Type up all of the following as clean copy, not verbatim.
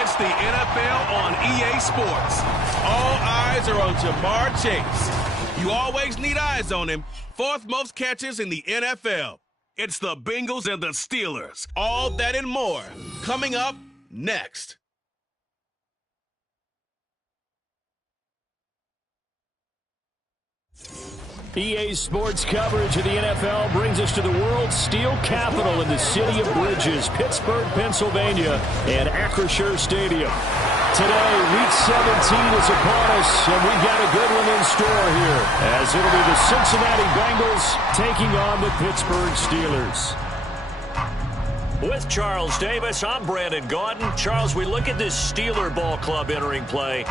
It's the NFL on EA Sports. All eyes are on Jamar Chase. You always need eyes on him. Fourth most catches in the NFL. It's the Bengals and the Steelers. All that and more coming up next. EA Sports coverage of the NFL brings us to the world's steel capital in the city of Bridges, Pittsburgh, Pennsylvania, and Acrisure Stadium. Today, Week 17 is upon us, and we've got a good one in store here, as it'll be the Cincinnati Bengals taking on the Pittsburgh Steelers. With Charles Davis, I'm Brandon Gaudin. Charles, we look at this Steeler ball club entering play.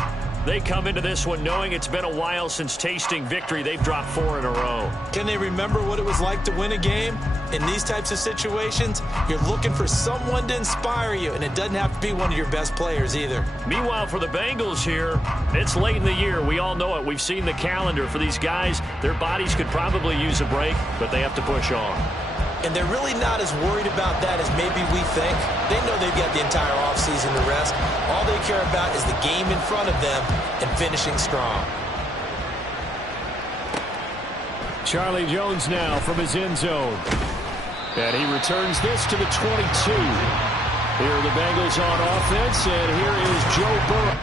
They come into this one knowing it's been a while since tasting victory. They've dropped 4 in a row. Can they remember what it was like to win a game? In these types of situations, you're looking for someone to inspire you, and it doesn't have to be one of your best players either. Meanwhile, for the Bengals here, it's late in the year. We all know it. We've seen the calendar for these guys. Their bodies could probably use a break, but they have to push on. And they're really not as worried about that as maybe we think. They know they've got the entire offseason to rest. All they care about is the game in front of them and finishing strong. Charlie Jones now from his end zone. And he returns this to the 22. Here are the Bengals on offense, and here is Joe Burrow.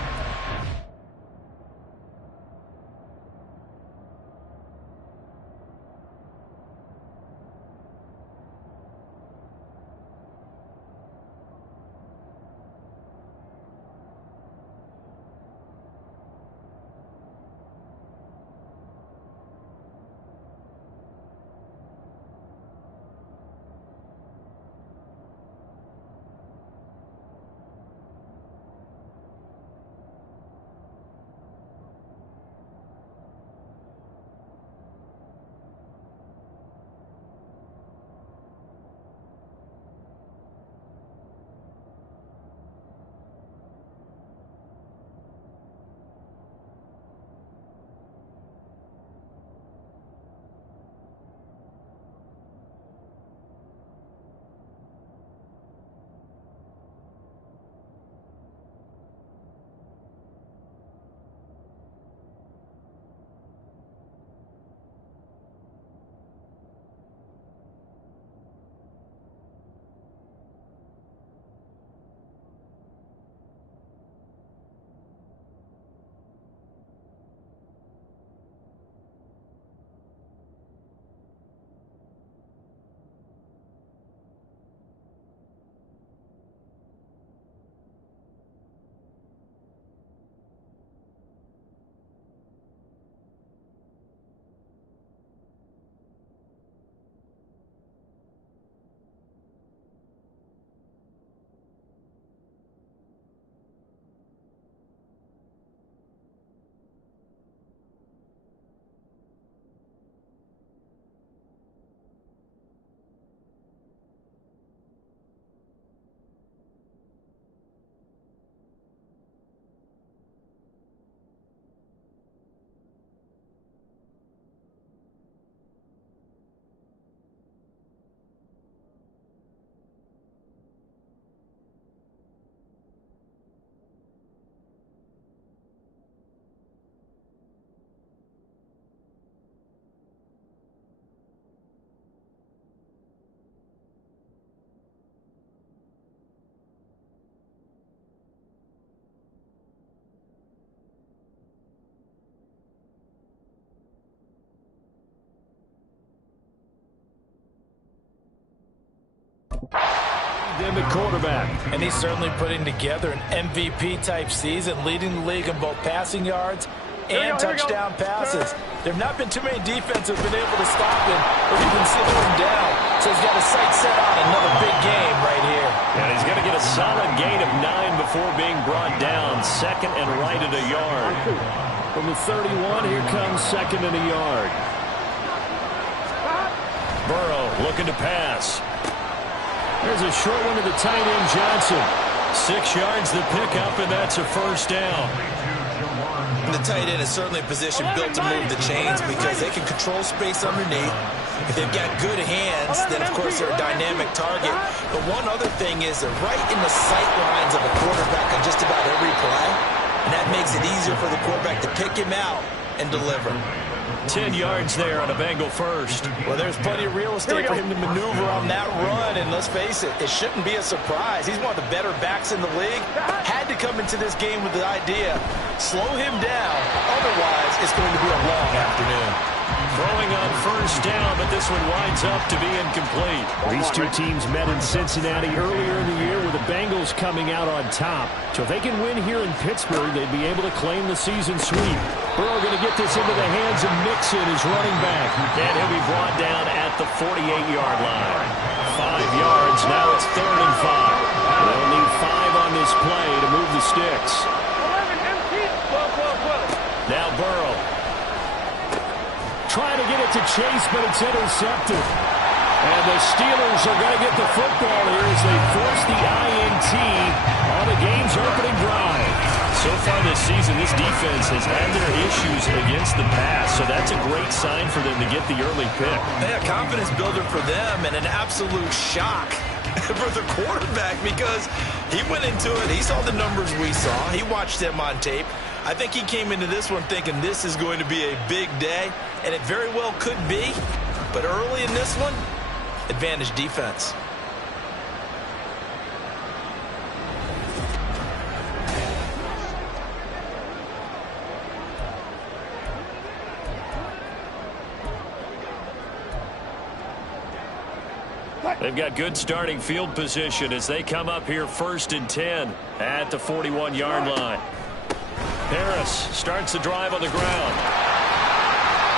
The quarterback. And he's certainly putting together an MVP-type season, leading the league in both passing yards and touchdown passes. There have not been too many defenses that have been able to stop him or even sit him down. So he's got a sight set on another big game right here. And he's going to get a solid gain of 9 before being brought down. Second and right at a yard. From the 31, here comes second and a yard. Burrow looking to pass. There's a short one to the tight end, Johnson. 6 yards the pickup, and that's a first down. And the tight end is certainly a position built to move the chains because they can control space underneath. If they've got good hands, then, of course, they're a dynamic target. But one other thing is they're right in the sight lines of a quarterback on just about every play, and that makes it easier for the quarterback to pick him out and deliver. 10 yards there on a Bengal first. Well, there's plenty of real estate for him to maneuver on that run, and let's face it, it shouldn't be a surprise. He's one of the better backs in the league. Had to come into this game with the idea, slow him down, otherwise it's going to be a long afternoon. Throwing on first down, but this one winds up to be incomplete. These two teams met in Cincinnati earlier in the year with the Bengals coming out on top. So if they can win here in Pittsburgh, they'd be able to claim the season sweep. Burrow going to get this into the hands of Mixon, his running back. And he'll be brought down at the 48-yard line. 5 yards, now it's 3rd and 5. They'll need 5 on this play to move the sticks. Now Burrow. Trying to get it to Chase, but it's intercepted. And the Steelers are going to get the football here as they force the INT on the game's opening drive. So far this season, this defense has had their issues against the pass, so that's a great sign for them to get the early pick. Yeah, confidence builder for them and an absolute shock for the quarterback because he went into it. He saw the numbers we saw. He watched them on tape. I think he came into this one thinking this is going to be a big day, and it very well could be. But early in this one, advantage defense. They've got good starting field position as they come up here 1st and 10 at the 41-yard line. Harris starts the drive on the ground.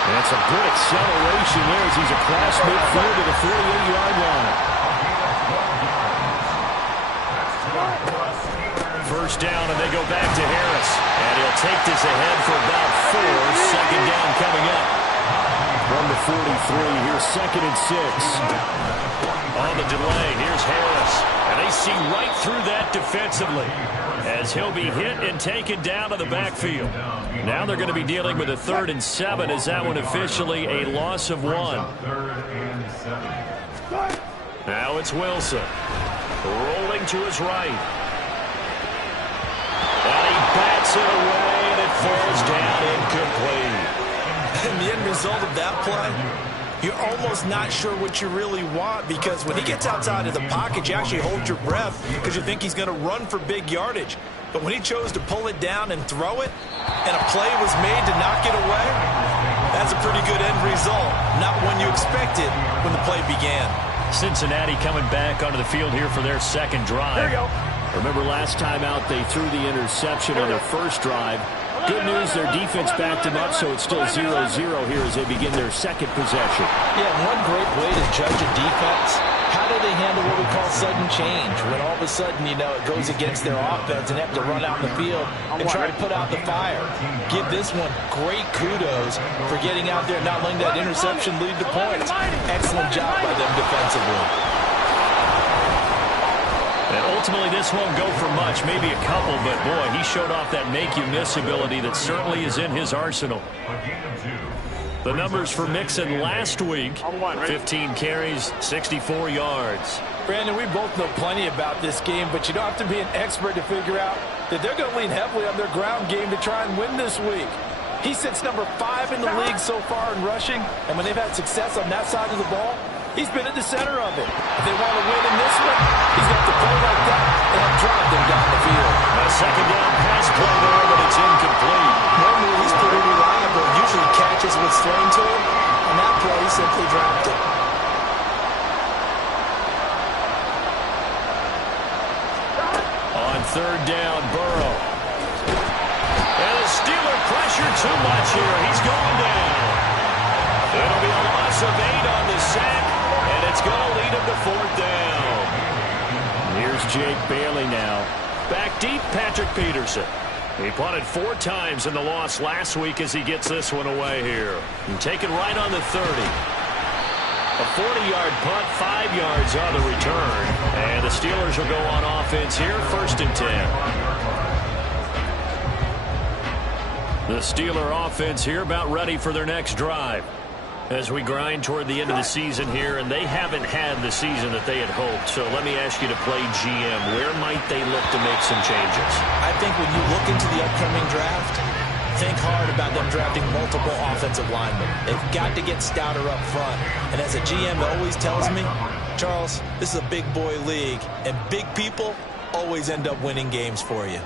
And some good acceleration there as he's across midfield to the 48-yard line. First down, and they go back to Harris. And he'll take this ahead for about 4. 2nd down coming up. From the 43, here's 2nd and 6. On the delay, here's Harris. And they see right through that defensively as he'll be hit and taken down to the backfield. Now they're going to be dealing with a 3rd and 7 as that one officially a loss of 1. Now it's Wilson. Rolling to his right. And he bats it away and it falls down incomplete. And the end result of that play, you're almost not sure what you really want because when he gets outside of the pocket, you actually hold your breath because you think he's going to run for big yardage. But when he chose to pull it down and throw it, and a play was made to knock it away, that's a pretty good end result. Not one you expected when the play began. Cincinnati coming back onto the field here for their 2nd drive. There you go. Remember last time out they threw the interception on their first drive. Good news, their defense backed them up, so it's still 0-0 here as they begin their 2nd possession. Yeah, one great way to judge a defense, how do they handle what we call sudden change? When all of a sudden, you know, it goes against their offense and they have to run out in the field and try to put out the fire. Give this one great kudos for getting out there and not letting that interception lead to points. Excellent job by them defensively. And ultimately, this won't go for much, maybe a couple, but boy, he showed off that make-you-miss ability that certainly is in his arsenal. The numbers for Mixon last week, 15 carries, 64 yards. Brandon, we both know plenty about this game, but you don't have to be an expert to figure out that they're going to lean heavily on their ground game to try and win this week. He sits number 5 in the league so far in rushing, and when they've had success on that side of the ball, he's been at the center of it. If they want to win in this one, he's got to play like that and help drive them down the field. A 2nd down pass play there, but it's incomplete. Normally, he's pretty reliable. Usually catches what's thrown to him. On that play, he simply dropped it. On 3rd down, Burrow. And the Steeler pressure too much here. He's going down. It'll be a loss of 8 on the sack, and it's going to lead him to 4th down. Here's Jake Bailey now. Back deep, Patrick Peterson. He punted 4 times in the loss last week as he gets this one away here. And taken right on the 30. A 40-yard punt, 5 yards on the return. And the Steelers will go on offense here, 1st and 10. The Steeler offense here about ready for their next drive. As we grind toward the end of the season here, and they haven't had the season that they had hoped. So let me ask you to play GM. Where might they look to make some changes? I think when you look into the upcoming draft, think hard about them drafting multiple offensive linemen. They've got to get stouter up front. And as a GM always tells me, Charles, this is a big boy league, and big people always end up winning games for you.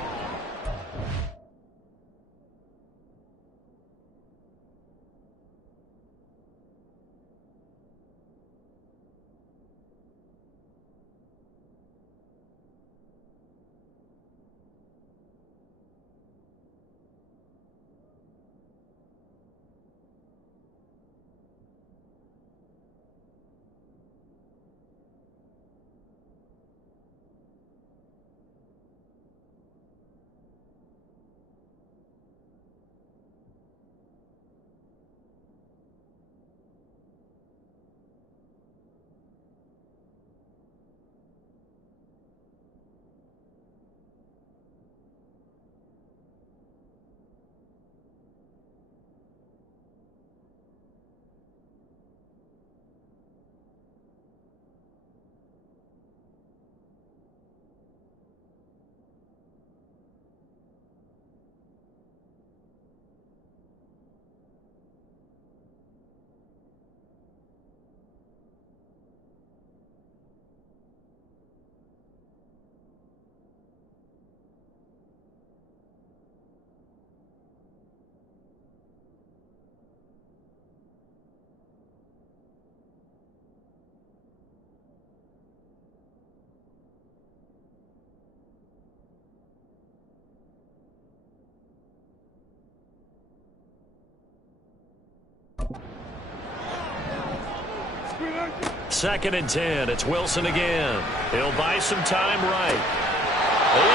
Second and 10. It's Wilson again. He'll buy some time right.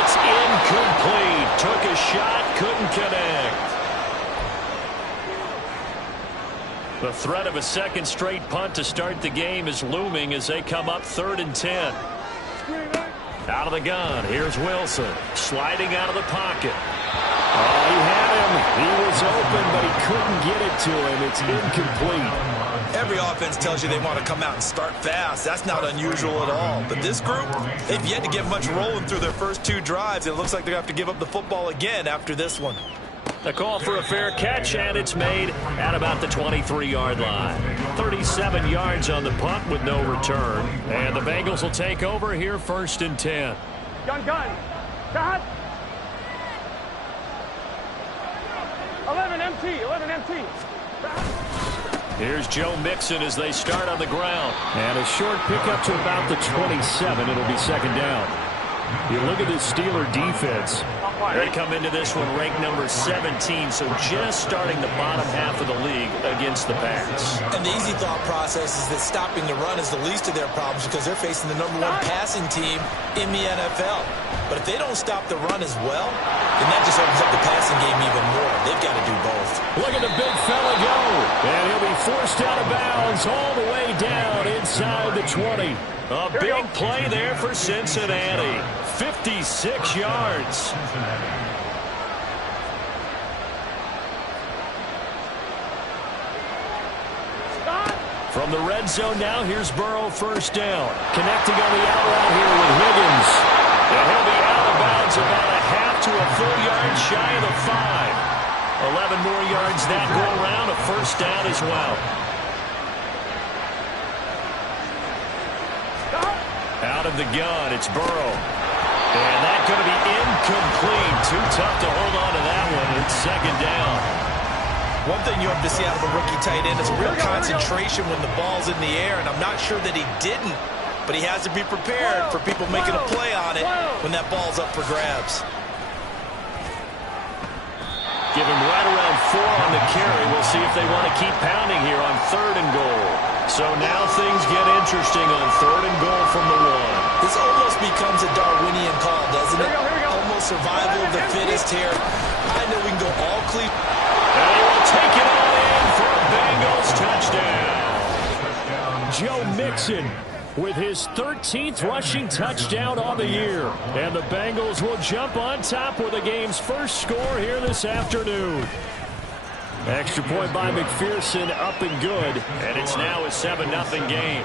It's incomplete. Took a shot, couldn't connect. The threat of a second straight punt to start the game is looming as they come up 3rd and 10. Out of the gun. Here's Wilson. Sliding out of the pocket. Oh, he had him. He was open, but he couldn't get it to him. It's incomplete. Every offense tells you they want to come out and start fast. That's not unusual at all. But this group, they've yet to get much rolling through their first 2 drives. It looks like they're going to have to give up the football again after this one. The call for a fair catch, and it's made at about the 23-yard line. 37 yards on the punt with no return. And the Bengals will take over here 1st and 10. Gun. Shot. 11 empty. Here's Joe Mixon as they start on the ground. And a short pickup to about the 27. It'll be 2nd down. You look at this Steeler defense. They come into this one ranked number 17, so just starting the bottom half of the league against the pass. And the easy thought process is that stopping the run is the least of their problems because they're facing the #1 passing team in the NFL. But if they don't stop the run as well, then that just opens up the passing game even more. They've got to do both. Look at the big fella go. And he'll be forced out of bounds all the way down inside the 20. A big play there for Cincinnati. 56 yards. From the red zone now, here's Burrow 1st down. Connecting on the out route here with Higgins. And he'll be out of bounds about a half to a full yard shy of the 5. 11 more yards that go around, a 1st down as well. Out of the gun, it's Burrow. And that's going to be incomplete. Too tough to hold on to that one. It's 2nd down. One thing you have to see out of a rookie tight end is a real concentration when the ball's in the air, and I'm not sure that he didn't, but he has to be prepared for people making a play on it when that ball's up for grabs. Give him right around 4 on the carry. We'll see if they want to keep pounding here on 3rd and goal. So now things get interesting on 3rd and goal from the 1. This almost becomes a Darwinian call, doesn't it? Almost survival of the fittest here. I know we can go all clean. And he will take it all in for a Bengals touchdown. Joe Mixon with his 13th rushing touchdown on the year. And the Bengals will jump on top with the game's first score here this afternoon. Extra point by McPherson, up and good. And it's now a 7-0 game.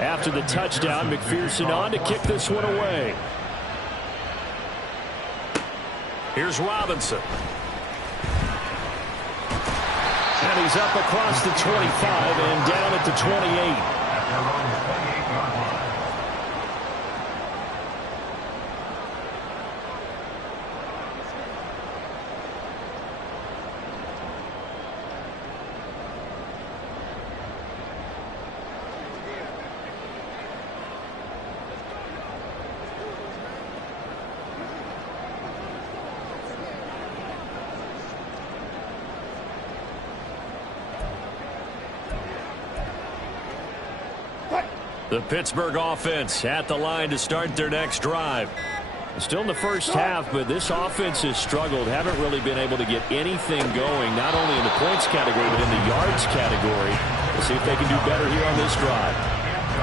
After the touchdown, McPherson on to kick this one away. Here's Robinson. And he's up across the 25 and down at the 28. The Pittsburgh offense at the line to start their next drive. Still in the first half, but this offense has struggled. Haven't really been able to get anything going, not only in the points category, but in the yards category. We'll see if they can do better here on this drive.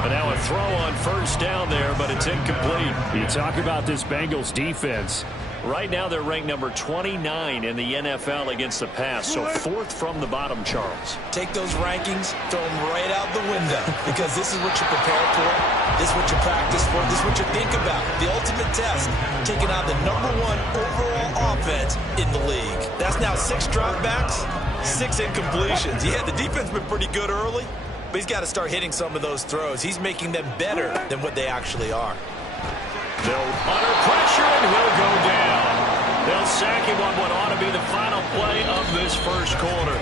And now a throw on first down there, but it's incomplete. You talk about this Bengals defense. Right now they're ranked number 29 in the NFL against the pass, so 4th from the bottom, Charles. Take those rankings, throw them right out the window, because this is what you prepare for, this is what you practice for, this is what you think about. The ultimate test, taking on the #1 overall offense in the league. That's now 6 dropbacks, 6 incompletions. Yeah, the defense has been pretty good early, but he's got to start hitting some of those throws. He's making them better than what they actually are. They'll under pressure, and he'll go down. They'll sack him on what ought to be the final play of this first quarter.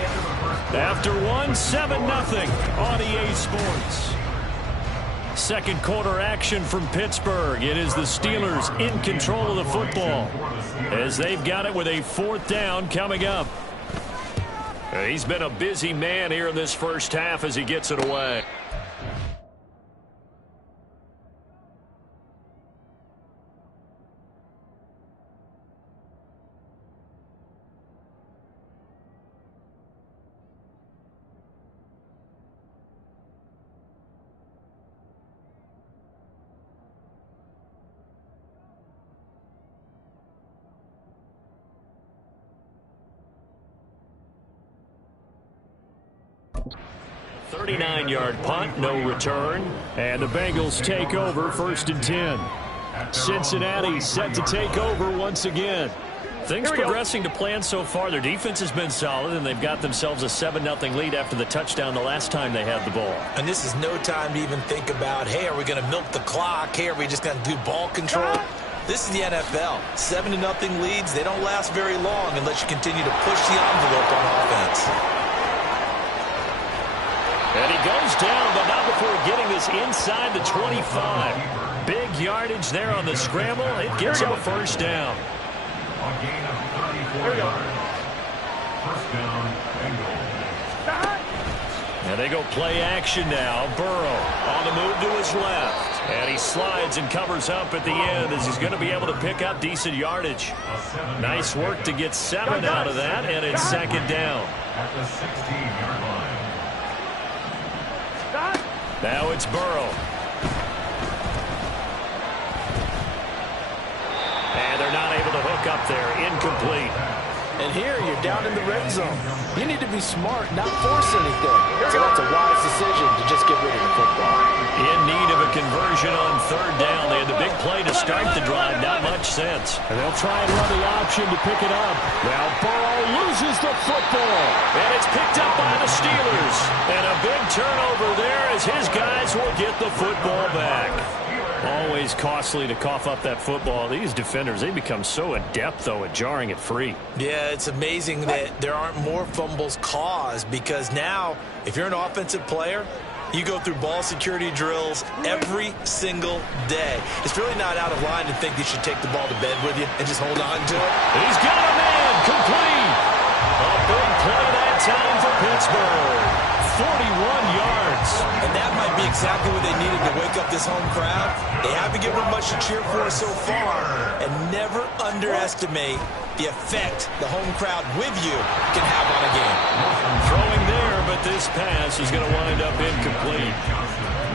After 7-0 on EA Sports. Second quarter action from Pittsburgh. It is the Steelers in control of the football as they've got it with a 4th down coming up. He's been a busy man here in this first half as he gets it away. Nine-yard punt, no return, and the Bengals take over 1st and 10. Cincinnati set to take over once again. Things progressing to plan so far. Their defense has been solid, and they've got themselves a 7-0 lead after the touchdown the last time they had the ball. And this is no time to even think about, hey, are we going to milk the clock? Hey, are we just going to do ball control? This is the NFL. 7-0 leads, they don't last very long unless you continue to push the envelope on offense. And he goes down, but not before getting this inside the 25. Big yardage there on the scramble. It gets him a 1st down. A gain of 34 yards. 1st down, Bengals. And they go play action now. Burrow on the move to his left. And he slides and covers up at the end as he's going to be able to pick up decent yardage. Nice work to get 7 out of that, and it's 2nd down. At the 16-yard line. Now it's Burrow. And they're not able to hook up there. Incomplete. And here you're down in the red zone. You need to be smart, not force anything. So that's a wise decision to just get rid of the football. In need of a conversion on 3rd down. They had the big play to start the drive. Not much sense. And they'll try and run the option to pick it up. Now Burrow loses the football. And it's picked up by the Steelers. And a big turnover there as his guys will get the football back. Always costly to cough up that football. These defenders, they become so adept, though, at jarring it free. Yeah, it's amazing that there aren't more fumbles caused, because now, if you're an offensive player, you go through ball security drills every single day. It's really not out of line to think you should take the ball to bed with you and just hold on to it. He's got a man complete. A big play that time for Pittsburgh. 41 yards. And that might be exactly what they needed to wake up this home crowd. They haven't given them much to cheer for so far. And never underestimate the effect the home crowd with you can have on a game. Throwing there, but this pass is going to wind up incomplete.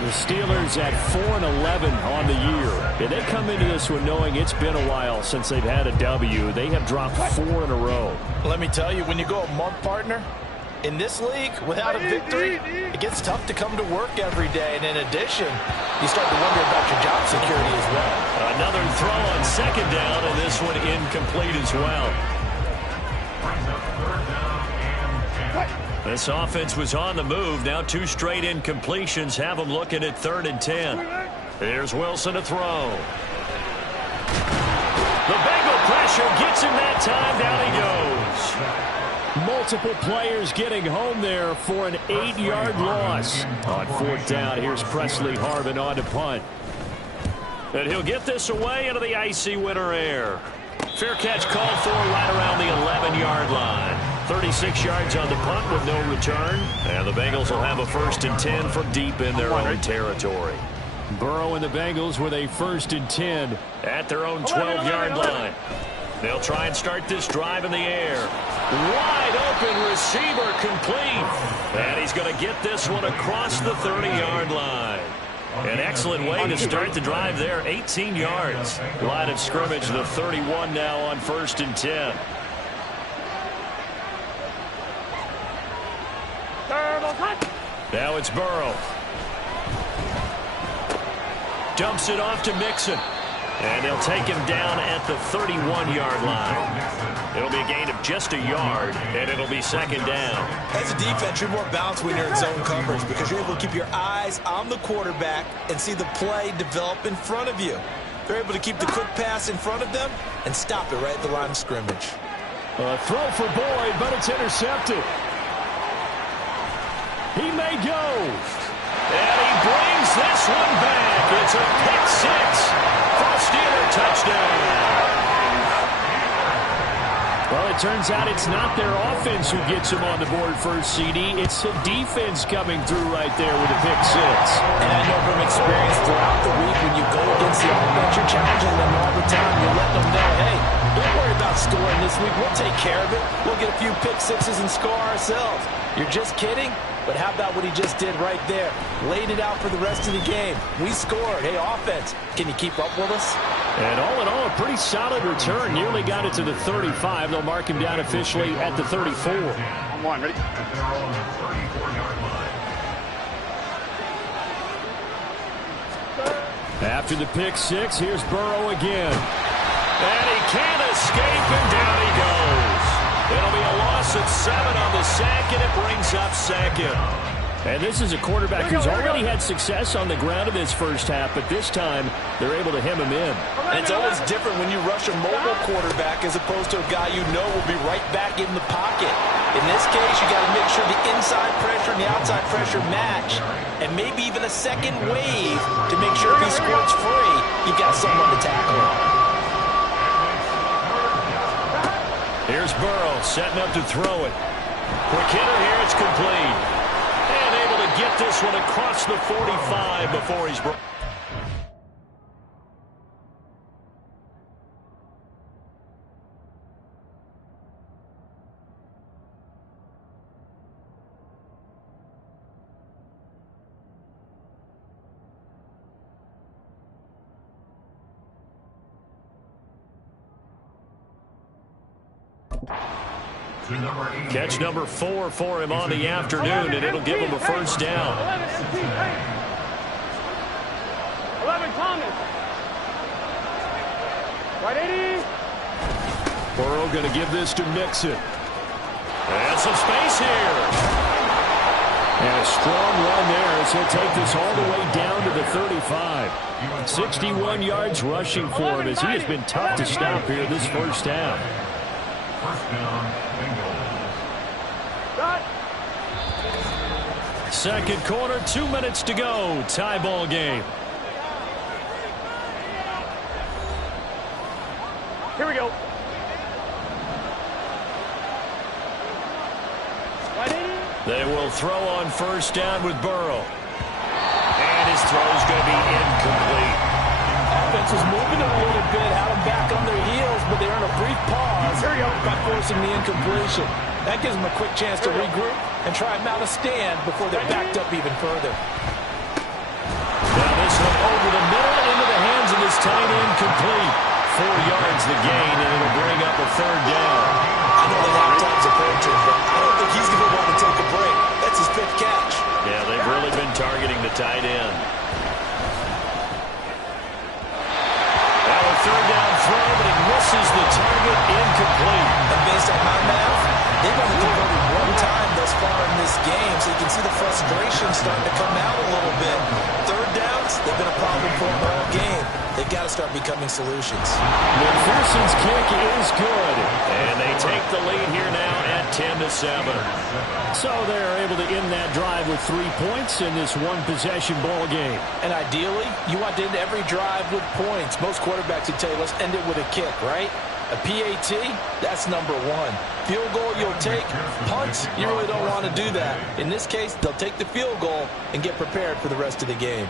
The Steelers at 4-11 on the year. And they come into this one knowing it's been a while since they've had a W. They have dropped 4 in a row. Let me tell you, when you go a month, partner, in this league, without a victory, it gets tough to come to work every day. And in addition, you start to wonder about your job security as well. Another throw on second down, and this one incomplete as well. This offense was on the move. Now 2 straight incompletions have them looking at 3rd and 10. Here's Wilson to throw. The Bengal pressure gets him that time. Down he goes. Multiple players getting home there for an 8-yard loss. On 4th down, here's Presley Harvin on to punt. And he'll get this away into the icy winter air. Fair catch called for right around the 11-yard line. 36 yards on the punt with no return. And the Bengals will have a 1st and 10 from deep in their own territory. Burrow and the Bengals with a 1st and 10 at their own 12-yard line. They'll try and start this drive in the air. Wide open receiver complete. And he's going to get this one across the 30-yard line. An excellent way to start the drive there. 18 yards. Line of scrimmage, the 31 now on 1st and 10. Now it's Burrow. Dumps it off to Mixon. And they'll take him down at the 31-yard line. It'll be a gain of just a yard, and it'll be 2nd down. As a defense, you're more balanced when you're in zone coverage because you're able to keep your eyes on the quarterback and see the play develop in front of you. They're able to keep the quick pass in front of them and stop it right at the line of scrimmage. A throw for Boyd, but it's intercepted. He may go. And he brings this one back. It's a pick 6. First Steeler touchdown. Well, it turns out it's not their offense who gets them on the board first, CD. It's the defense coming through right there with a pick 6. And I know from experience throughout the week when you go against the offense, you're challenging them all the time. You let them know, hey, don't worry about scoring this week. We'll take care of it. We'll get a few pick 6s and score ourselves. You're just kidding? But how about what he just did right there? Laid it out for the rest of the game. We scored. Hey, offense, can you keep up with us? And all in all, a pretty solid return. Nearly got it to the 35. They'll mark him down officially at the 34. Come on, ready? After the pick 6, here's Burrow again. And he can't escape, and down he goes. It'll be a loss of 7 on the sack, and it brings up 2nd. And this is a quarterback who's already had success on the ground in this first half, but this time they're able to hem him in. And it's always different when you rush a mobile quarterback as opposed to a guy you know will be right back in the pocket. In this case, you got to make sure the inside pressure and the outside pressure match, and maybe even a second wave to make sure if he squirts free, you've got someone to tackle him. Here's Burrow setting up to throw it. Quick hitter here, it's complete. And able to get this one across the 45 before he's broken. Catch number 4 for him on the afternoon, and it'll give him a first down. 11, Thomas. Right 80. Burrow going to give this to Mixon. And some space here. And a strong run there as he'll take this all the way down to the 35. 61 yards rushing for him as he has been tough to stop here this first half. First down, Bengals. Second quarter, 2 minutes to go. Tie ball game. Here we go. They will throw on first down with Burrow. And his throw is going to be incomplete. Offense was moving a little bit, had them back on their heels, but they earned a brief pause by forcing the incompletion. That gives them a quick chance to regroup and try and mount a stand before they're backed up even further. tight end complete. 4 yards the gain, and it'll bring up a third down. I know the halftime's approaching, but I don't think he's going to want to take a break. That's his fifth catch. Yeah, they've really been targeting the tight end. Now a third down throw, but he misses the target, incomplete. And based on my math, they've only converted one time thus far in this game, so you can see the frustration starting to come out a little bit. Third downs, they've been a problem for them all game. They've got to start becoming solutions. McPherson's kick is good, and they take the lead here now at 10-7. So they're able to end that drive with 3 points in this one-possession ball game. And ideally, you want to end every drive with points. Most quarterbacks would tell you, let's end it with a kick, right? A PAT, that's number one. Field goal, you'll take. Punts, you really don't want to do that. In this case, they'll take the field goal and get prepared for the rest of the game.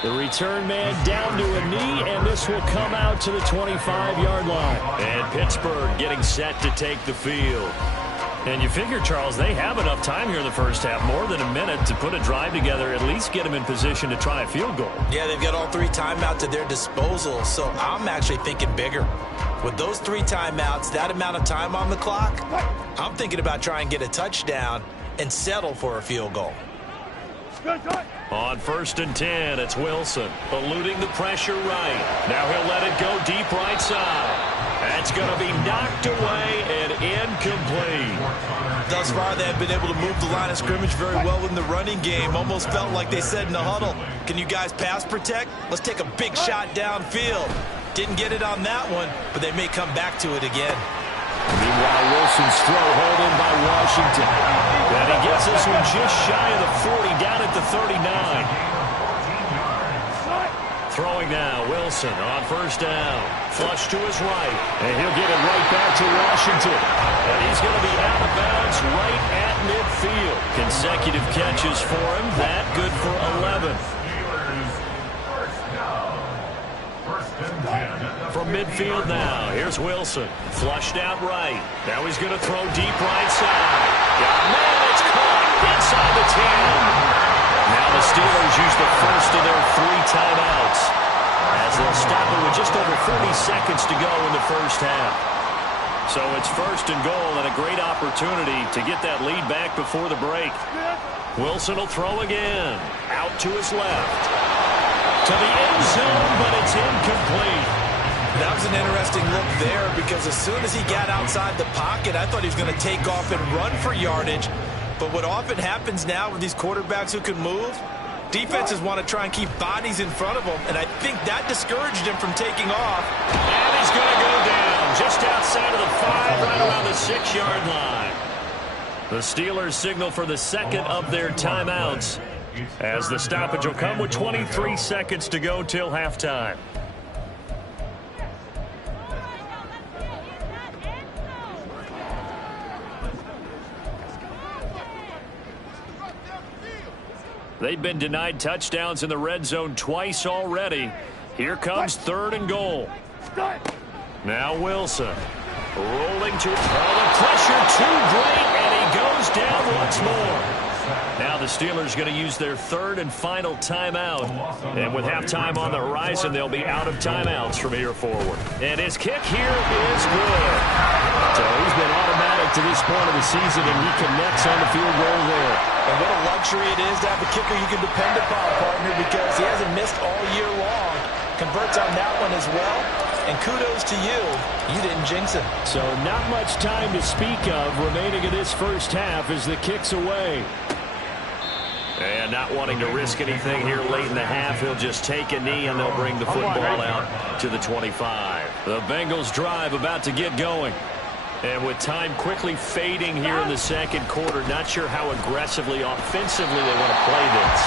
The return man down to a knee, and this will come out to the 25-yard line. And Pittsburgh getting set to take the field. And you figure, Charles, they have enough time here in the first half, more than a minute, to put a drive together, at least get them in position to try a field goal. Yeah, they've got all 3 timeouts at their disposal, so I'm actually thinking bigger. With those 3 timeouts, that amount of time on the clock, I'm thinking about trying to get a touchdown and settle for a field goal. On 1st and 10, it's Wilson, eluding the pressure right. Now he'll let it go deep right side. That's going to be knocked away and incomplete. Thus far, they have been able to move the line of scrimmage very well in the running game. Almost felt like they said in the huddle, can you guys pass protect? Let's take a big shot downfield. Didn't get it on that one, but they may come back to it again. Meanwhile, Wilson's throw hauled in by Washington. And he gets this one just shy of the 40, down at the 39. Throwing now, Wilson on 1st down. Flush to his right. And he'll get it right back to Washington. And he's going to be out of bounds right at midfield. Consecutive catches for him. That good for 11. From midfield now, here's Wilson. Flushed out right. Now he's going to throw deep right side. Yeah, man, it's caught inside the 10. Now the Steelers use the first of their 3 timeouts as they'll stop it with just over 40 seconds to go in the first half. So it's 1st and goal and a great opportunity to get that lead back before the break. Wilson will throw again. Out to his left. To the end zone, but it's incomplete. That was an interesting look there because as soon as he got outside the pocket, I thought he was going to take off and run for yardage. But what often happens now with these quarterbacks who can move, defenses want to try and keep bodies in front of them, and I think that discouraged him from taking off. And he's going to go down just outside of the 5, right around the 6-yard line. The Steelers signal for the second of their timeouts as the stoppage will come with 23 seconds to go till halftime. They've been denied touchdowns in the red zone twice already. Here comes 3rd and goal. Now Wilson rolling to the pressure too great, and he goes down once more. Now the Steelers going to use their 3rd and final timeout. And with halftime on the horizon, they'll be out of timeouts from here forward. And his kick here is good. So he's been automatic to this point of the season, and he connects on the field goal there. And what a luxury it is to have a kicker you can depend upon, partner, because he hasn't missed all year long. Converts on that one as well. And kudos to you. You didn't jinx him. So not much time to speak of remaining in this first half as the kick's away. And not wanting to risk anything here late in the half, he'll just take a knee and they'll bring the football out to the 25. The Bengals drive about to get going. And with time quickly fading here in the second quarter, not sure how aggressively, offensively they want to play this.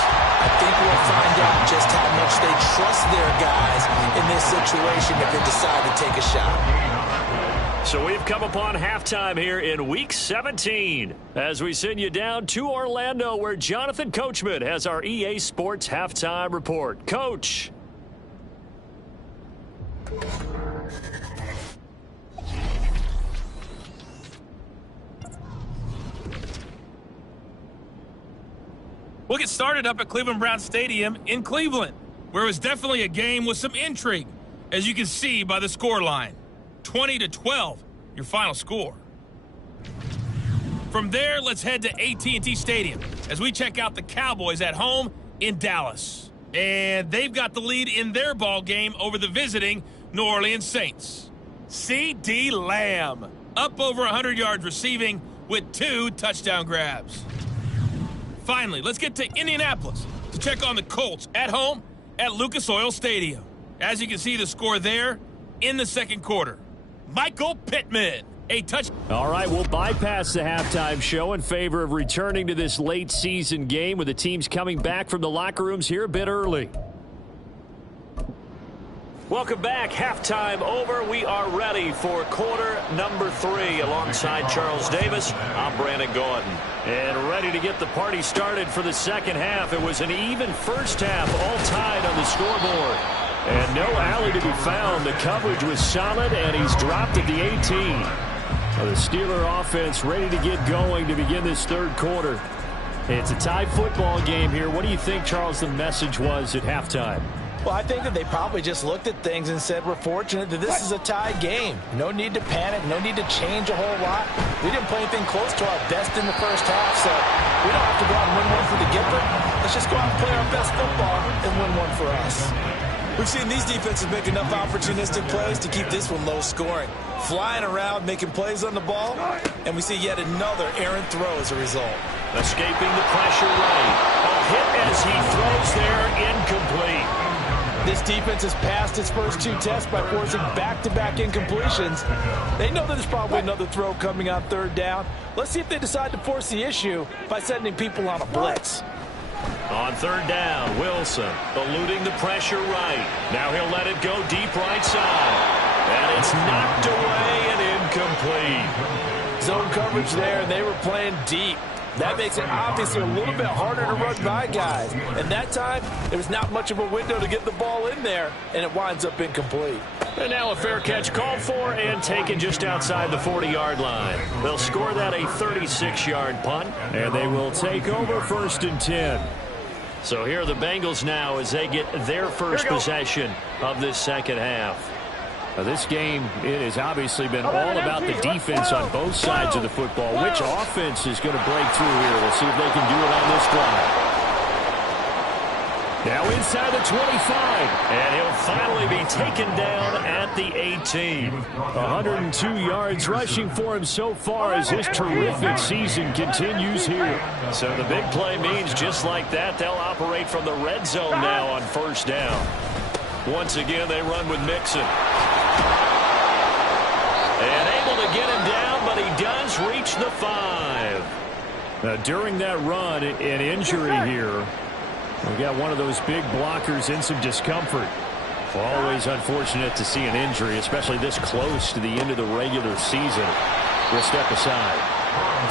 I think we'll find out just how much they trust their guys in this situation if they decide to take a shot. So we've come upon halftime here in Week 17 as we send you down to Orlando where Jonathan Coachman has our EA Sports Halftime Report. Coach. We'll get started up at Cleveland Browns Stadium in Cleveland. where it was definitely a game with some intrigue, as you can see by the score line. 20-12, your final score. From there, let's head to AT&T Stadium as we check out the Cowboys at home in Dallas. And they've got the lead in their ball game over the visiting New Orleans Saints. C.D. Lamb, up over 100 yards receiving with 2 touchdown grabs. Finally, let's get to Indianapolis to check on the Colts at home at Lucas Oil Stadium. As you can see the score there in the second quarter. Michael Pittman, a touchdown. All right, we'll bypass the halftime show in favor of returning to this late season game with the teams coming back from the locker rooms here a bit early. Welcome back. Halftime over. We are ready for quarter number 3. Alongside Charles Davis, I'm Brandon Gordon. And ready to get the party started for the second half. It was an even first half, all tied on the scoreboard. And no alley to be found. The coverage was solid, and he's dropped at the 18. The Steeler offense ready to get going to begin this third quarter. It's a tied football game here. What do you think, Charles, the message was at halftime? Well, I think that they probably just looked at things and said, we're fortunate that this is a tied game. No need to panic, no need to change a whole lot. We didn't play anything close to our best in the first half, so we don't have to go out and win one for the Gipper. Let's just go out and play our best football and win one for us. We've seen these defenses make enough opportunistic plays to keep this one low scoring. Flying around, making plays on the ball, and we see yet another errant throw as a result. Escaping the pressure right. A hit as he throws there, incomplete. This defense has passed its first 2 tests by forcing back-to-back incompletions. They know that there's probably another throw coming on third down. Let's see if they decide to force the issue by sending people on a blitz. On third down, Wilson eluding the pressure right. Now he'll let it go deep right side. And it's knocked away and incomplete. Zone coverage there, and they were playing deep. That makes it obviously a little bit harder to run by guys. And that time, there was not much of a window to get the ball in there, and it winds up incomplete. And now a fair catch called for and taken just outside the 40-yard line. They'll score that a 36-yard punt, and they will take over 1st and 10. So here are the Bengals now as they get their first possession of this second half. This game, it has obviously been all about the defense on both sides of the football. Which offense is going to break through here? We'll see if they can do it on this drive. Now inside the 25, and he'll finally be taken down at the 18. 102 yards rushing for him so far as his terrific season continues here. So the big play means just like that, they'll operate from the red zone now on first down. Once again, they run with Mixon. And able to get him down, but he does reach the 5. Now, during that run, an injury here. We got one of those big blockers in some discomfort. Always unfortunate to see an injury, especially this close to the end of the regular season. We'll step aside.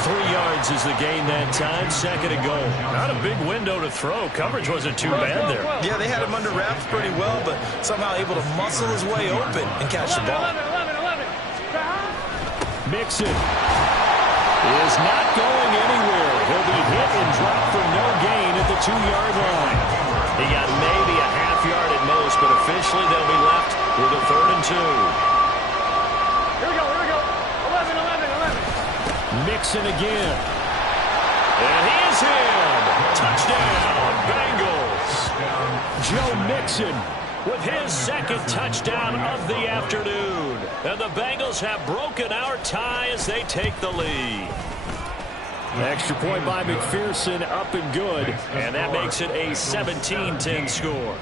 3 yards is the gain that time. 2nd and goal. Not a big window to throw. Coverage wasn't too bad there. Yeah, they had him under wraps pretty well, but somehow able to muscle his way open and catch the ball. Mixon is not going anywhere. He'll be hit and dropped for no gain at the 2-yard line. He got maybe a half yard at most, but officially they'll be left with a 3rd and 2. Here we go. 11. Mixon again. And he is in. Touchdown, Bengals. Joe Mixon with his 2nd touchdown of the afternoon. And the Bengals have broken our tie as they take the lead. Extra point by McPherson, up and good. And that makes it a 17-10 score.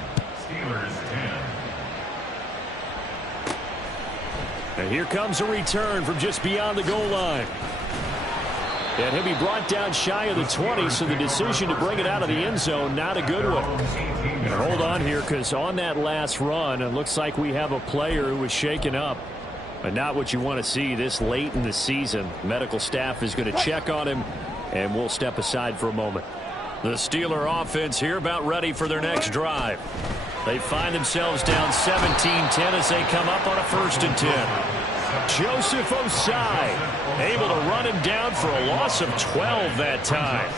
And here comes a return from just beyond the goal line. And he'll be brought down shy of the 20, so the decision to bring it out of the end zone, not a good one. And hold on here, because on that last run, it looks like we have a player who was shaken up. But not what you want to see this late in the season. Medical staff is going to check on him, and we'll step aside for a moment. The Steeler offense here about ready for their next drive. They find themselves down 17-10 as they come up on a 1st and 10. Joseph Osai able to run him down for a loss of 12 that time.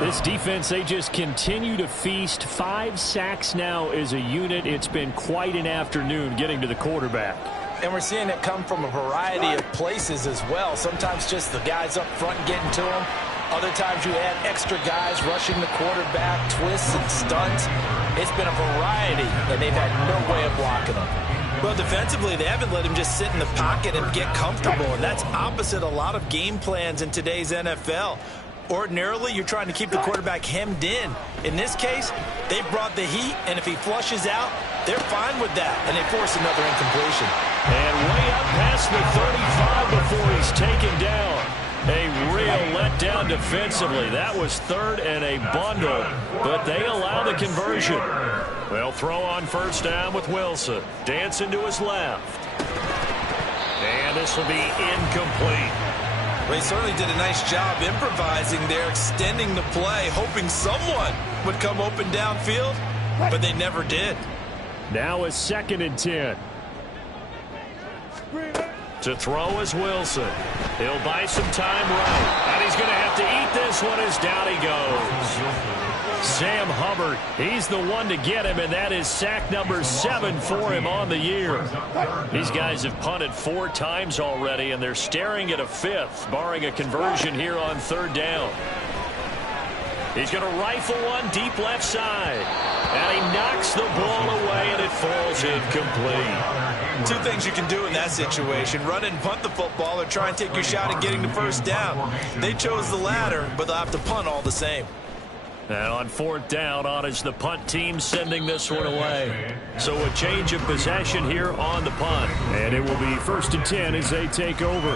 This defense, they just continue to feast. 5 sacks now as a unit. It's been quite an afternoon getting to the quarterback. And we're seeing it come from a variety of places as well. Sometimes just the guys up front getting to him. Other times you add extra guys rushing the quarterback, twists and stunts. It's been a variety, and they've had no way of blocking him. Well, defensively, they haven't let him just sit in the pocket and get comfortable, and that's opposite a lot of game plans in today's NFL. Ordinarily, you're trying to keep the quarterback hemmed in. In this case, they brought the heat, and if he flushes out, they're fine with that, and they force another incompletion. And way up past the 35 before he's taken down. A real letdown defensively. That was 3rd and a bundle, but they allow the conversion. They'll throw on first down with Wilson. Dancing to his left. And this will be incomplete. They certainly did a nice job improvising there, extending the play, hoping someone would come open downfield, but they never did. Now a 2nd and 10. To throw is Wilson. He'll buy some time right. And he's going to have to eat this one as down he goes. Sam Hubbard, he's the one to get him, and that is sack number 7 for him on the year. These guys have punted 4 times already, and they're staring at a 5th, barring a conversion here on 3rd down. He's going to rifle one deep left side. And he knocks the ball away, and it falls incomplete. 2 things you can do in that situation: run and punt the football, or try and take your shot at getting the first down. They chose the latter, but they'll have to punt all the same. And on 4th down, on is the punt team sending this one away. So a change of possession here on the punt. And it will be 1st and 10 as they take over.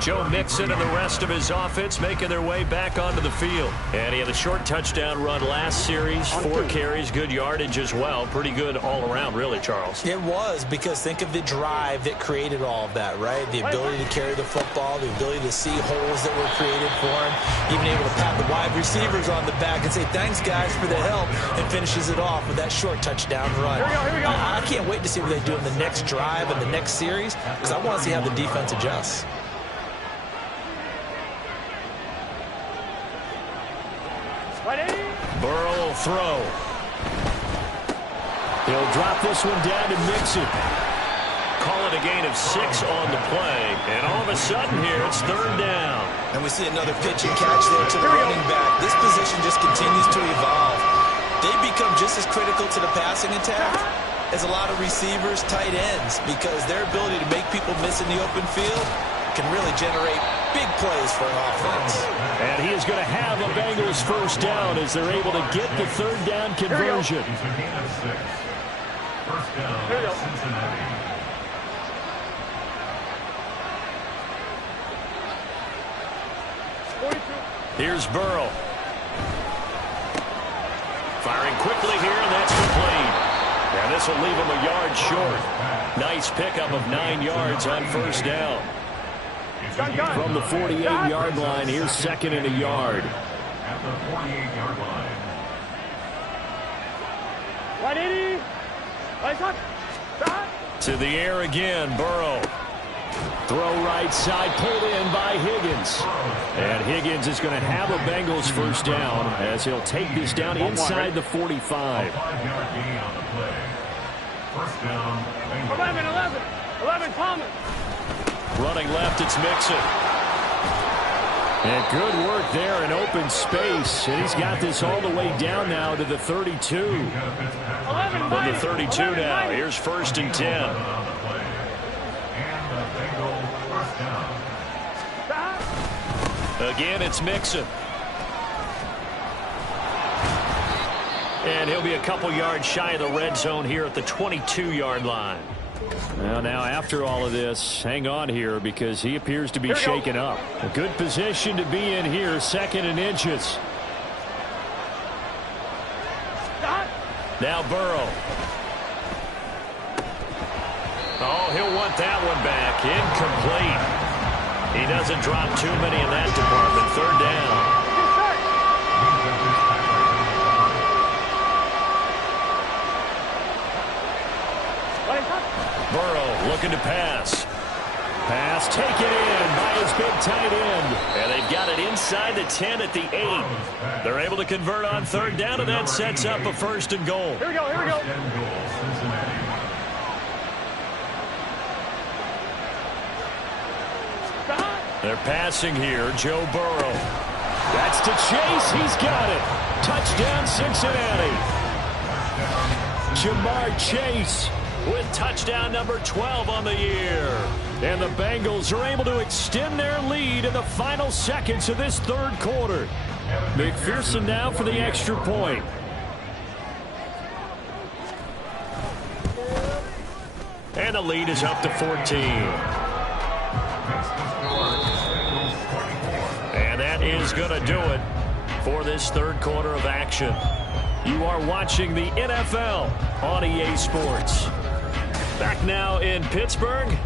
Joe Mixon and the rest of his offense making their way back onto the field. And he had a short touchdown run last series. 4 carries, good yardage as well. Pretty good all around, really, Charles. It was, because think of the drive that created all of that, right? The ability to carry the football, the ability to see holes that were created for him, even able to pat the wide receivers on the back and say, thanks, guys, for the help, and finishes it off with that short touchdown run. Here we go. I can't wait to see what they do in the next drive and the next series, because I want to see how the defense adjusts. Burrow will throw. He'll drop this one down to Mixon. Call it a gain of 6 on the play, and all of a sudden here it's 3rd down. And we see another pitch and catch there to the running back. This position just continues to evolve. They become just as critical to the passing attack as a lot of receivers, tight ends, because their ability to make people miss in the open field can really generate big plays for an offense. And he is going to have a Bengals first down as they're able to get the 3rd down conversion. First down, Cincinnati. Here's Burrow. Firing quickly here, and that's complete. And this will leave him a yard short. Nice pickup of 9 yards on first down. From the 48-yard line, here's 2nd and a yard. At the 48-yard line. 180. To the air again, Burrow. Throw right side, pulled in by Higgins. And Higgins is going to have a Bengals first down as he'll take this down inside the 45. 5-yard gain on the play. First down, Bengals. 11, Thomas. Running left, it's Mixon. And good work there in open space. And he's got this all the way down now to the 32. From the 32 now, here's 1st and 10. Again, it's Mixon. And he'll be a couple yards shy of the red zone here at the 22-yard line. Well, now after all of this, hang on here because he appears to be shaken up. A good position to be in here, 2nd and inches. Now Burrow. Oh, he'll want that one back. Incomplete. He doesn't drop too many in that department. 3rd down. Burrow looking to pass. Pass taken in by his big tight end. And they've got it inside the 10 at the 8. They're able to convert on third down, and that sets up a 1st and goal. Here we go, here we go. They're passing here. Joe Burrow. That's to Chase. He's got it. Touchdown, Cincinnati. Jamar Chase with touchdown number 12 on the year. And the Bengals are able to extend their lead in the final seconds of this third quarter. McPherson now for the extra point. And the lead is up to 14. And that is going to do it for this third quarter of action. You are watching the NFL on EA Sports. Back now in Pittsburgh.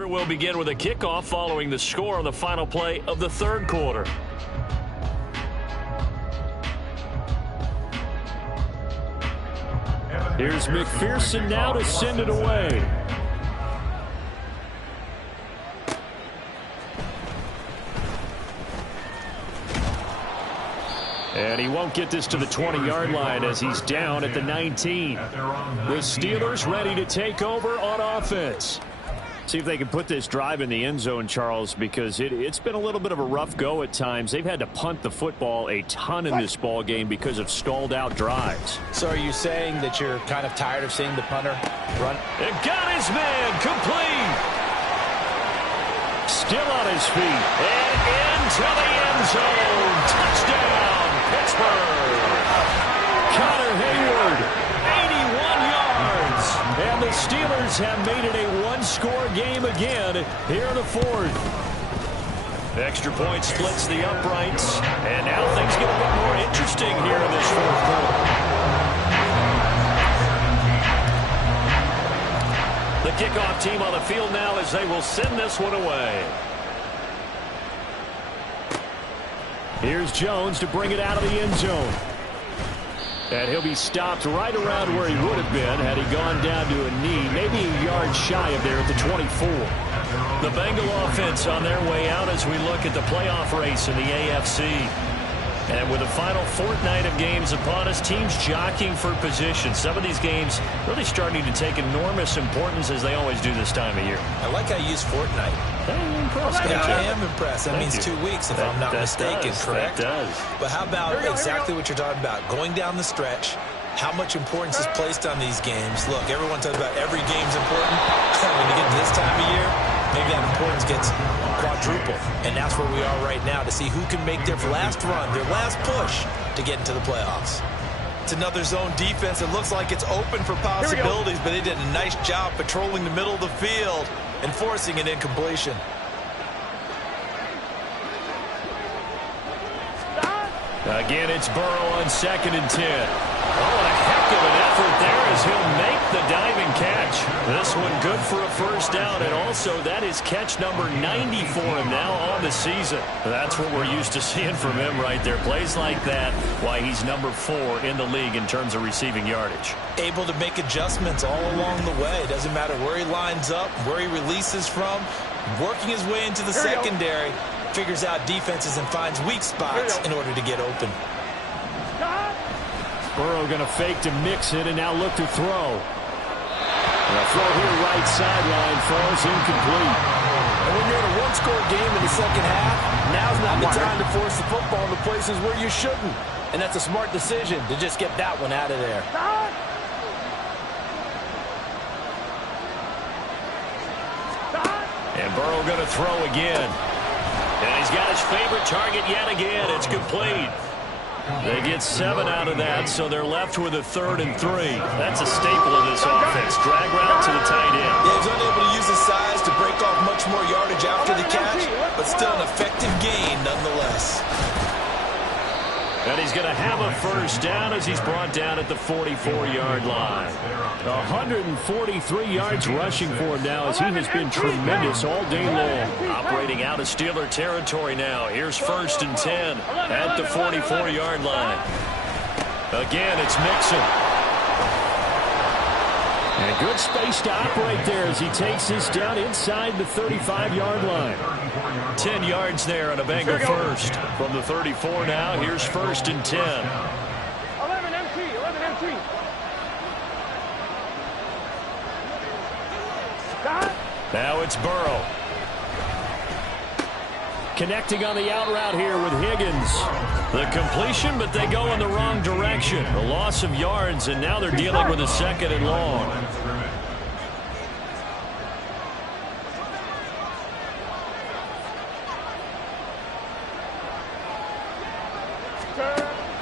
quarter will begin with a kickoff following the score on the final play of the third quarter. Here's McPherson now to send it away. And he won't get this to the 20-yard line as he's down at the 19. The Steelers ready to take over on offense. See if they can put this drive in the end zone, Charles, because it's been a little bit of a rough go at times. They've had to punt the football a ton in this ball game because of stalled out drives. So are you saying that you're kind of tired of seeing the punter run? And got his man complete. Still on his feet and into the end zone. Touchdown, Pittsburgh. Connor Hayward, 81 yards. And the Steelers have made it a one-score game again here in the fourth. Extra point splits the uprights. And now things get a bit more interesting here in this fourth quarter. The kickoff team on the field now as they will send this one away. Here's Jones to bring it out of the end zone. And he'll be stopped right around where he would have been had he gone down to a knee, maybe a yard shy of there at the 24. The Bengal offense on their way out as we look at the playoff race in the AFC. And with the final fortnight of games upon us, teams jockeying for position. Some of these games really starting to take enormous importance as they always do this time of year. I like how you use fortnight. I'm impressed. Yeah, I am impressed. That means 2 weeks if I'm not mistaken, correct? That does. But how about exactly what you're talking about? Going down the stretch, how much importance is placed on these games? Look, everyone talks about every game's important. When you get to this time of year, maybe that importance gets quadruple. And that's where we are right now to see who can make their last run, their last push to get into the playoffs. It's another zone defense. It looks like it's open for possibilities, but they did a nice job patrolling the middle of the field and forcing an incompletion. Again, it's Burrow on 2nd and 10. Oh, a heck of an effort there as he'll make the diving catch. This one good for a first down, and also that is catch number 90 for him now on the season. That's what we're used to seeing from him right there. Plays like that, why he's number 4 in the league in terms of receiving yardage. Able to make adjustments all along the way. Doesn't matter where he lines up, where he releases from, working his way into the secondary. Figures out defenses and finds weak spots in order to get open. Burrow going to fake to Mixon and now look to throw. And a throw here right sideline falls incomplete. And when you're in a one-score game in the second half, now's not the time to force the football in the places where you shouldn't. And that's a smart decision to just get that one out of there. And Burrow going to throw again. And he's got his favorite target yet again. It's complete. They get 7 out of that, so they're left with a 3rd and 3. That's a staple of this offense. Drag route to the tight end. Yeah, he's unable to use his size to break off much more yardage after the catch, but still an effective gain nonetheless. And he's going to have a first down as he's brought down at the 44-yard line. 143 yards rushing for him now as he has been tremendous all day long. Operating out of Steeler territory now. Here's 1st and 10 at the 44-yard line. Again, it's Mixon. And good space to operate there as he takes this down inside the 35-yard line. 10 yards there on a Bengal first. From the 34 now, here's 1st and 10. 11 MT. Now it's Burrow. Connecting on the out route here with Higgins. The completion, but they go in the wrong direction. A loss of yards, and now they're dealing with a 2nd and long.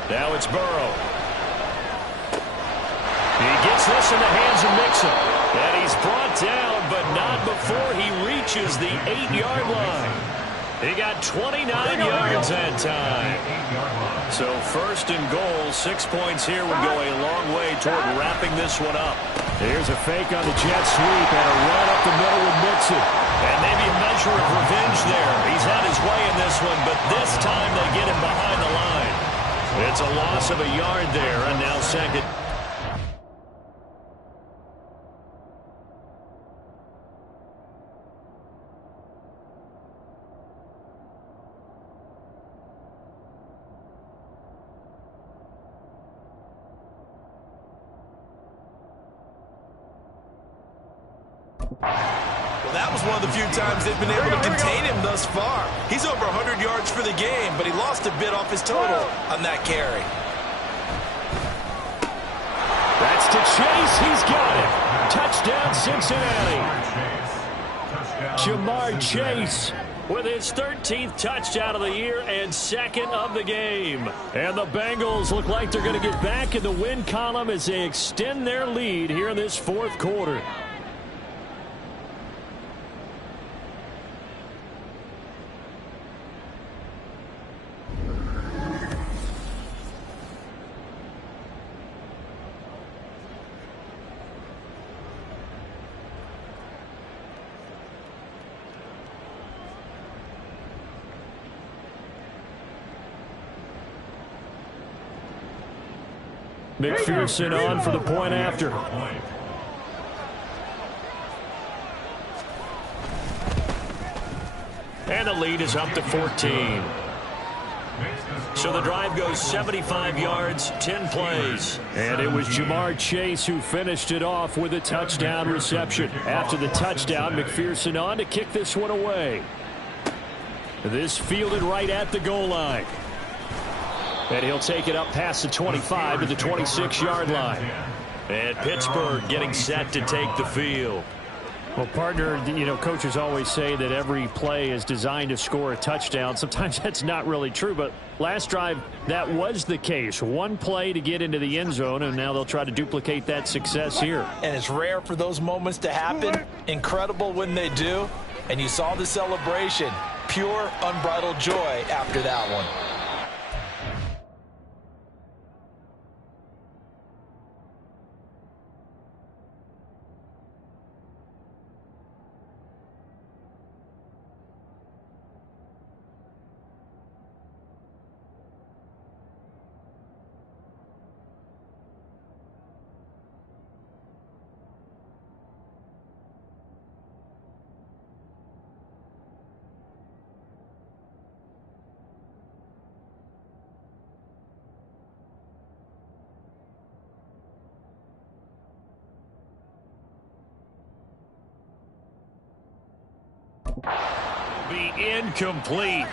Now it's Burrow. He gets this in the hands of Mixon. And he's brought down, but not before he reaches the 8-yard line. He got 29 yards that time. So 1st and goal, 6 points here would go a long way toward wrapping this one up. Here's a fake on the jet sweep and a run up the middle with Mixon. And maybe a measure of revenge there. He's had his way in this one, but this time they get him behind the line. It's a loss of a yard there, and now second. Well, that was one of the few times they've been able to contain him thus far. He's over 100 yards for the game, but he lost a bit off his total on that carry. That's to Chase. He's got it. Touchdown, Cincinnati. Jamar Chase with his 13th touchdown of the year and second of the game. And the Bengals look like they're going to get back in the win column as they extend their lead here in this fourth quarter. McPherson on for the point after. And the lead is up to 14. So the drive goes 75 yards, 10 plays. And it was Jamar Chase who finished it off with a touchdown reception. After the touchdown, McPherson on to kick this one away. This fielded right at the goal line. And he'll take it up past the 25 to the 26-yard line. And Pittsburgh getting set to take the field. Well, partner, you know, coaches always say that every play is designed to score a touchdown. Sometimes that's not really true, but last drive, that was the case. One play to get into the end zone, and now they'll try to duplicate that success here. And it's rare for those moments to happen. Incredible when they do. And you saw the celebration. Pure, unbridled joy after that one. Be incomplete.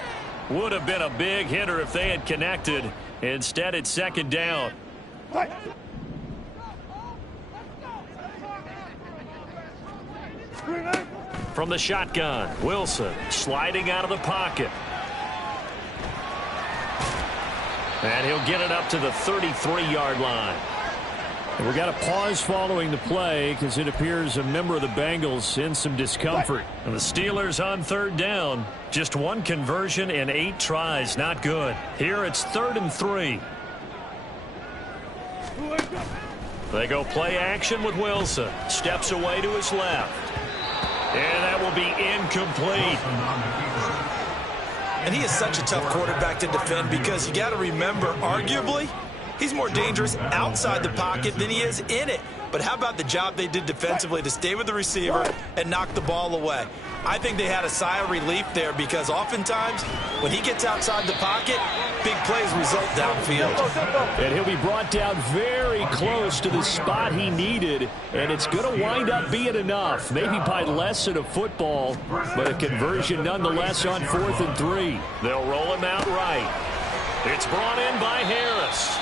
Would have been a big hitter if they had connected. Instead, it's second down. From the shotgun, Wilson sliding out of the pocket. And he'll get it up to the 33-yard line. And we got a pause following the play because it appears a member of the Bengals in some discomfort. And the Steelers on third down. Just one conversion in 8 tries. Not good. Here it's 3rd and 3. They go play action with Wilson. Steps away to his left. And that will be incomplete. And he is such a tough quarterback to defend because you got to remember, arguably, he's more dangerous outside the pocket than he is in it. But how about the job they did defensively to stay with the receiver and knock the ball away? I think they had a sigh of relief there because oftentimes when he gets outside the pocket, big plays result downfield. And he'll be brought down very close to the spot he needed, and it's going to wind up being enough. Maybe by less than a football, but a conversion nonetheless on 4th and 3. They'll roll him out right. It's brought in by Harris.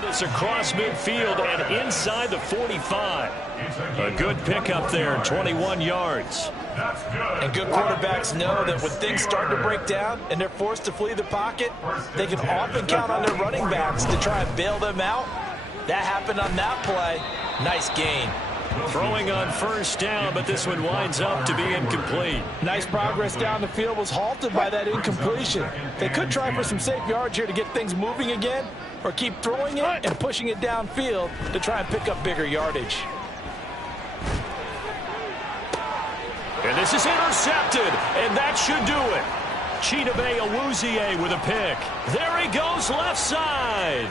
This across midfield and inside the 45. A good pickup there, 21 yards. And good quarterbacks know that when things start to break down and they're forced to flee the pocket, they can often count on their running backs to try and bail them out. That happened on that play. Nice gain. Throwing on first down, but this one winds up to be incomplete. Nice progress down the field, was halted by that incompletion. They could try for some safe yards here to get things moving again, or keep throwing it and pushing it downfield to try and pick up bigger yardage. And this is intercepted, and that should do it. Chidobe Awuzie with a pick. There he goes, left side.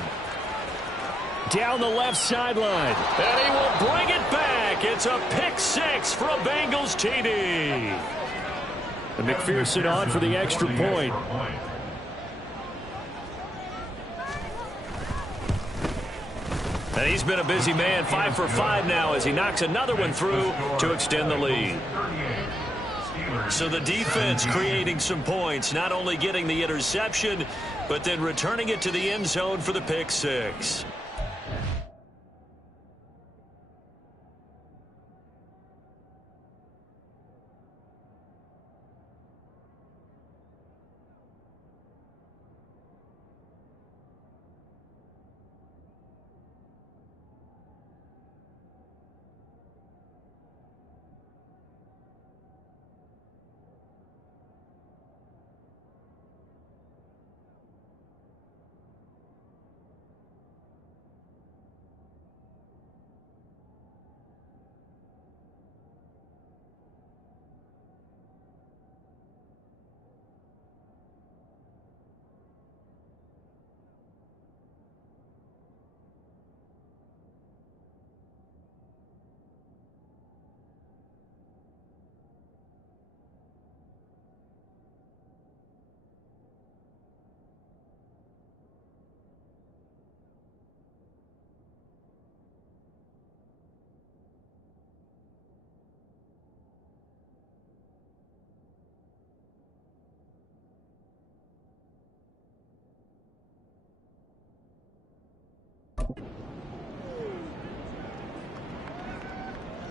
Down the left sideline, and he will bring it back. It's a pick six for a Bengals TD. And McPherson on for the extra point. And he's been a busy man, 5 for 5 now as he knocks another one through to extend the lead. So the defense creating some points, not only getting the interception, but then returning it to the end zone for the pick six.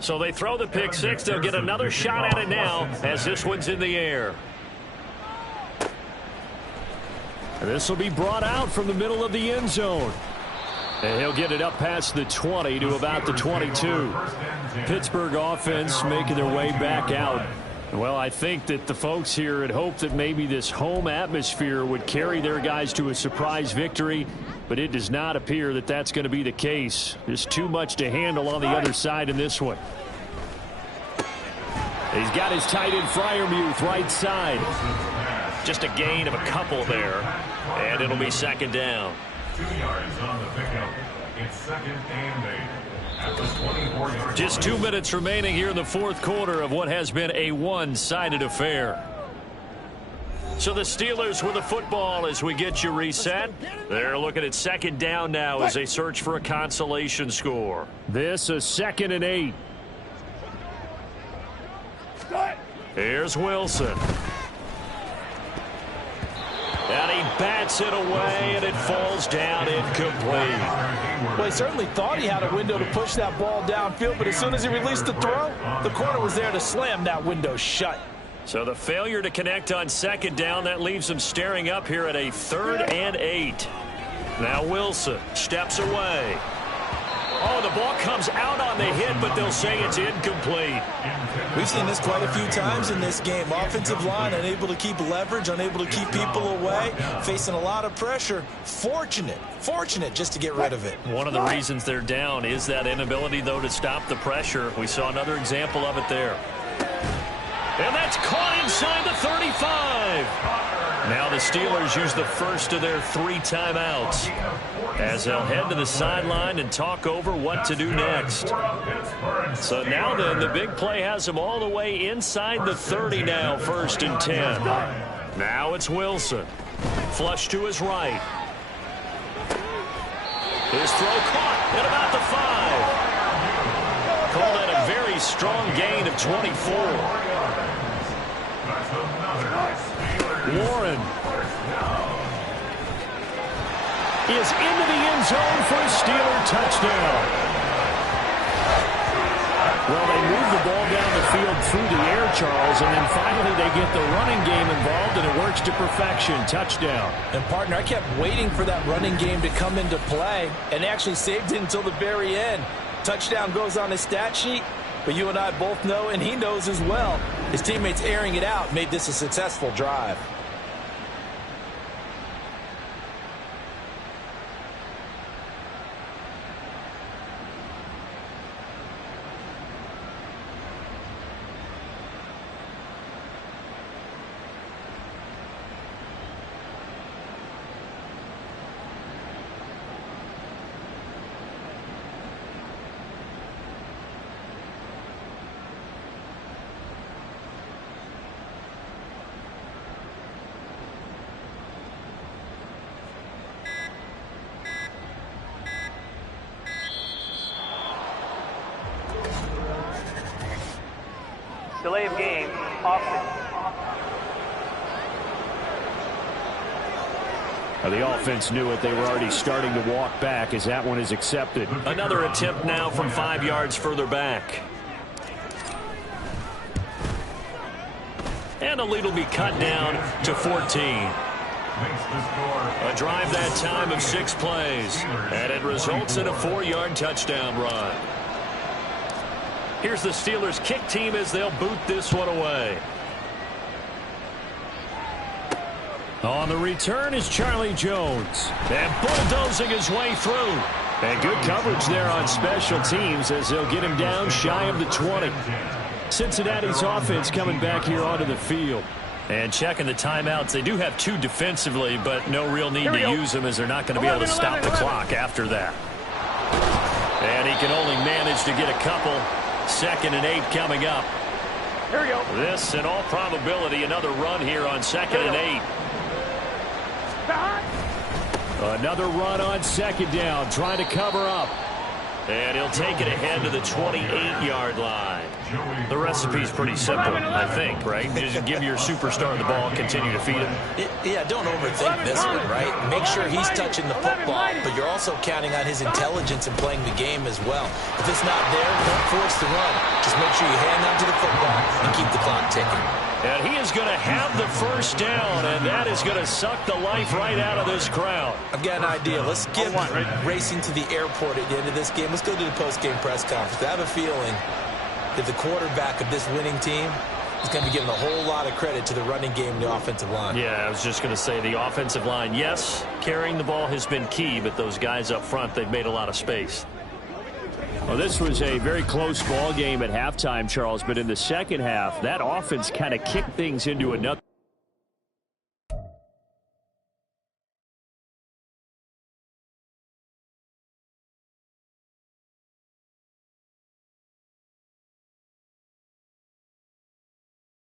So they throw the pick six. They'll get another shot at it now as this one's in the air. This will be brought out from the middle of the end zone. And he'll get it up past the 20 to about the 22. Pittsburgh offense making their way back out. Well, I think that the folks here had hoped that maybe this home atmosphere would carry their guys to a surprise victory, but it does not appear that that's going to be the case. There's too much to handle on the other side in this one. He's got his tight end Freiermuth right side. Just a gain of a couple there, and it'll be second down. 2 yards on the pickup. It's second and 8. At the 24-yard line. Just 2 minutes remaining here in the fourth quarter of what has been a one-sided affair. So the Steelers with the football as we get you reset. They're looking at second down now as they search for a consolation score. This is 2nd and 8. Here's Wilson. And he bats it away, and it falls down incomplete. Well, he certainly thought he had a window to push that ball downfield, but as soon as he released the throw, the corner was there to slam that window shut. So the failure to connect on second down, that leaves him staring up here at a 3rd and 8. Now Wilson steps away. Oh, the ball comes out on the hit, but they'll say it's incomplete. We've seen this quite a few times in this game. Offensive line unable to keep leverage, unable to keep people away, facing a lot of pressure. Fortunate just to get rid of it. One of the reasons they're down is that inability, though, to stop the pressure. We saw another example of it there. And that's caught inside the 35. Now the Steelers use the first of their 3 timeouts as they'll head to the sideline and talk over what to do next. So now then, the big play has them all the way inside the 30 now, 1st and 10. Now it's Wilson. Flush to his right. His throw caught at about the 5. Call that a very strong gain of 24. Warren. is into the end zone for a Steeler touchdown. Well, they move the ball down the field through the air, Charles, and then finally they get the running game involved, and it works to perfection. Touchdown. And, partner, I kept waiting for that running game to come into play and actually saved it until the very end. Touchdown goes on his stat sheet, but you and I both know, and he knows as well, his teammates airing it out made this a successful drive. Delay of game, offense. The offense knew it. They were already starting to walk back as that one is accepted. Another attempt now from 5 yards further back. And the lead will be cut down to 14. A drive that time of 6 plays. And it results in a 4-yard touchdown run. Here's the Steelers' kick team as they'll boot this one away. On the return is Charlie Jones. And bulldozing his way through. And good coverage there on special teams as they'll get him down shy of the 20. Cincinnati's offense coming back here onto the field. And checking the timeouts. They do have 2 defensively, but no real need to use them as they're not going to be able to stop the clock after that. And he can only manage to get a couple. 2nd and 8 coming up. Here we go. This, in all probability, another run here on 2nd and 8. Another run on 2nd down, trying to cover up. And he'll take it ahead to the 28-yard line. The recipe's pretty simple, I think, right? Just give your superstar the ball, continue to feed him. Yeah, don't overthink this one, right? Make sure he's touching the football, but you're also counting on his intelligence in playing the game as well. If it's not there, don't force the run. Just make sure you hand on to the football and keep the clock ticking. And he is going to have the first down, and that is going to suck the life right out of this crowd. I've got an idea. Let's skip racing to the airport at the end of this game. Let's go to the post-game press conference. I have a feeling that the quarterback of this winning team is going to be giving a whole lot of credit to the running game and the offensive line. Yeah, I was just going to say the offensive line, yes, carrying the ball has been key, but those guys up front, they've made a lot of space. Well, this was a very close ball game at halftime, Charles, but in the second half, that offense kind of kicked things into another.